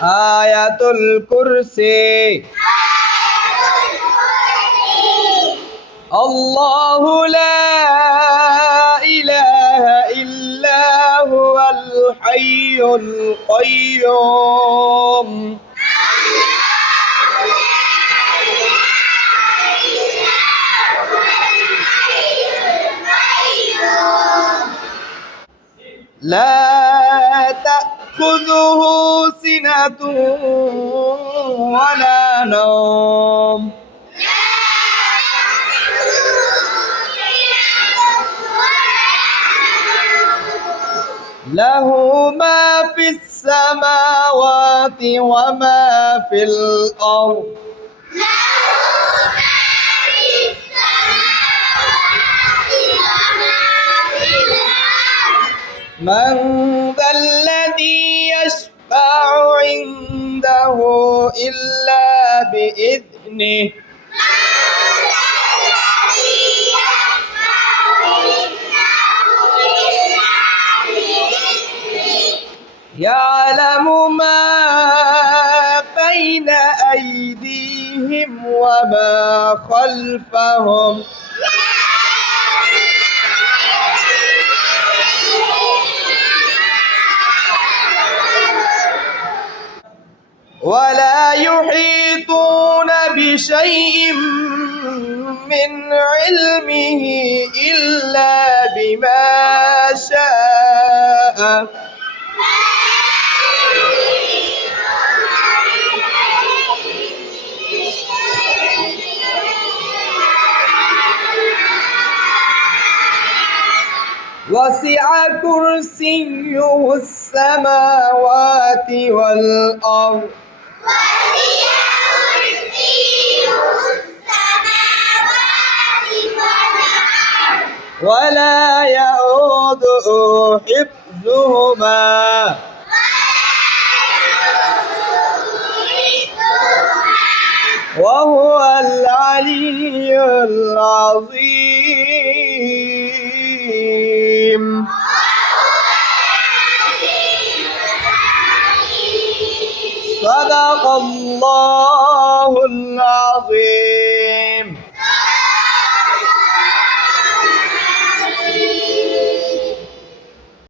আয়াতুল কুরসি আল্লাহু লা ইলাহা ইল্লা হুয়াল হাইয়ুল কাইয়্যুম لا تأخذه سنة ولا نوم له ما في السماوات وما في الأرض من ذا الذي يشفع عنده إلا بإذنه يعلم ما بين أيديهم وما خلفهم ولا يحيطون بشيء من علمه إلا بما شاء وسع كرسيه السماوات والأرض ولا يؤوده حفظهما وهو العلي العظيم صدق الله العظيم